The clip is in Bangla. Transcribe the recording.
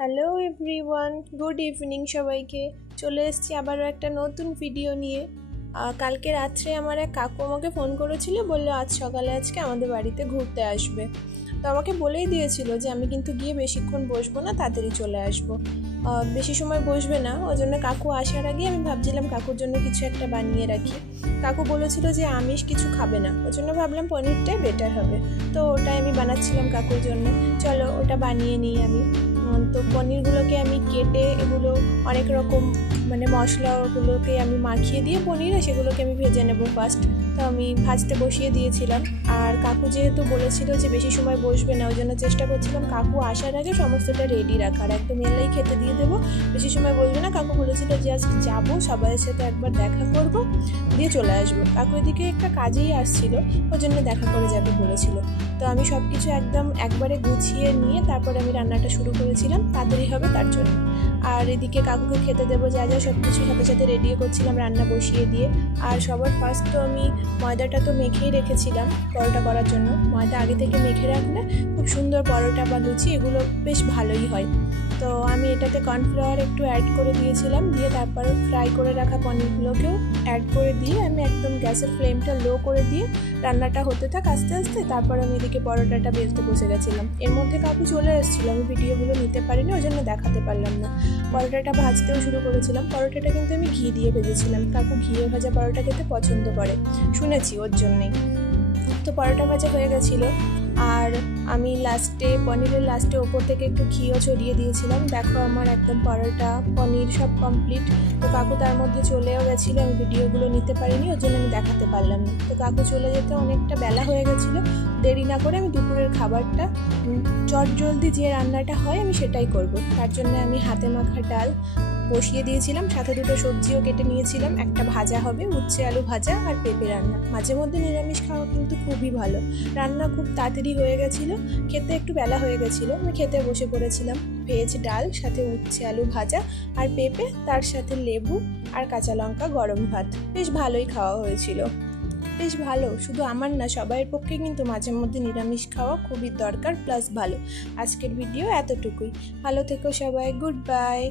হ্যালো এভরিওয়ান, গুড ইভিনিং সবাইকে। চলে এসেছি আবারও একটা নতুন ভিডিও নিয়ে। কালকে রাত্রে আমার এক কাকু আমাকে ফোন করেছিল, বললো আজ সকালে আজকে আমাদের বাড়িতে ঘুরতে আসবে। তো আমাকে বলেই দিয়েছিল যে আমি কিন্তু গিয়ে বেশিক্ষণ বসবো না, তাড়াতাড়ি চলে আসবো। বেশি সময় বসবে না, ওই জন্য কাকু আসার আগে আমি ভাবছিলাম কাকুর জন্য কিছু একটা বানিয়ে রাখি। কাকু বলেছিল যে আমিষ কিছু খাবে না, ওই জন্য ভাবলাম পনিরটাই বেটার হবে। তো ওটাই আমি বানাচ্ছিলাম কাকুর জন্য। চলো ওটা বানিয়ে নিই আমি। তো পনিরগুলোকে আমি কেটে এগুলো অনেক রকম মশলাগুলোকে আমি মাখিয়ে দিয়ে পনিরে সেগুলোকে আমি ভেজে নেব ফার্স্ট। তো আমি ভাজতে বসিয়ে দিয়েছিলাম। আর কাকু যেহেতু বলেছিল যে বেশি সময় বসবে না, ওই জন্য চেষ্টা করছিলাম কাকু আসার আগে সমস্তটা রেডি রাখার, একদম এলাই খেতে দিয়ে দেবো, বেশি সময় বসবে না। কাকু বলেছিল জাস্ট যাবো, সবাইয়ের সাথে একবার দেখা করব, দিয়ে চলে আসবো। কাকু এদিকে একটা কাজেই আসছিল, ওই জন্য দেখা করে যাবে বলেছিল। তো আমি সব কিছু একদম একবারে গুছিয়ে নিয়ে তারপর আমি রান্নাটা শুরু করেছিলাম, তাড়াতাড়ি হবে তার জন্য। আর এদিকে কাকুকে খেতে দেবো যা যা সব কিছু সাথে সাথে রেডিও করছিলাম রান্না বসিয়ে দিয়ে। আর সবার ফার্স্ট তো আমি ময়দাটা তো মেখেই রেখেছিলাম পরোটা করার জন্য। ময়দা আগে থেকে মেখে রাখলে খুব সুন্দর পরোটা বা লুচি এগুলো বেশ ভালোই হয়। তো আমি এটাতে কর্নফ্লাওয়ার একটু অ্যাড করে দিয়েছিলাম, দিয়ে তারপরে ফ্রাই করে রাখা পনিরগুলোকেও অ্যাড করে দিয়ে আমি একদম গ্যাসের ফ্লেমটা লো করে দিয়ে রান্নাটা হতে থাক আস্তে আস্তে। তারপর আমি এদিকে পরোটাটা বেলতে বসে গেছিলাম। এর মধ্যে কাকু চলে এসেছিলো, আমি ভিডিওগুলো নিতে পারিনি, ওই জন্য দেখাতে পারলাম না। পরোটাটা ভাজতেও শুরু করেছিলাম। পরোটাটা কিন্তু আমি ঘি দিয়ে ভেজেছিলাম, কাকু ঘিয়ে ভাজা পরোটা খেতে পছন্দ করে, শুনেছি ওর জন্যেই। তো পরোটা ভাজা হয়ে গেছিলো। আর আমি পনিরের লাস্টে ওপর থেকে একটু ঘিও ছড়িয়ে দিয়েছিলাম। দেখো আমার একদম পরোটা পনির সব কমপ্লিট। তো কাকু তার মধ্যে চলেও গেছিলো, আমি ভিডিওগুলো নিতে পারিনি, ওর জন্য আমি দেখাতে পারলাম না। তো কাকু চলে যেতে অনেকটা বেলা হয়ে গেছিলো। দেরি না করে আমি দুপুরের খাবারটা চটজলদি যে রান্নাটা হয় আমি সেটাই করব। তার জন্য আমি হাতে মাখা ডাল বসিয়ে দিয়েছিলাম, সাথে দুটো সবজিও কেটে নিয়েছিলাম। একটা ভাজা হবে, উচ্ছে আলু ভাজা আর পেঁপে রান্না। মাঝে মধ্যে নিরামিষ খাওয়া কিন্তু খুবই ভালো। রান্না খুব তাড়াতাড়ি হয়ে গেছিলো, খেতে একটু বেলা হয়ে গেছিলো, আমি খেতে বসে পড়েছিলাম। ভেজ ডাল, সাথে উচ্ছে আলু ভাজা আর পেঁপে, তার সাথে লেবু আর কাঁচা লঙ্কা, গরম ভাত। বেশ ভালোই খাওয়া হয়েছিল, বেশ ভালো। শুধু আমার না, সবাইয়ের পক্ষে কিন্তু মাঝে মধ্যে নিরামিষ খাওয়া খুবই দরকার, প্লাস ভালো। আজকের ভিডিও এতটুকুই। ভালো থেকো সবাই, গুড বাই।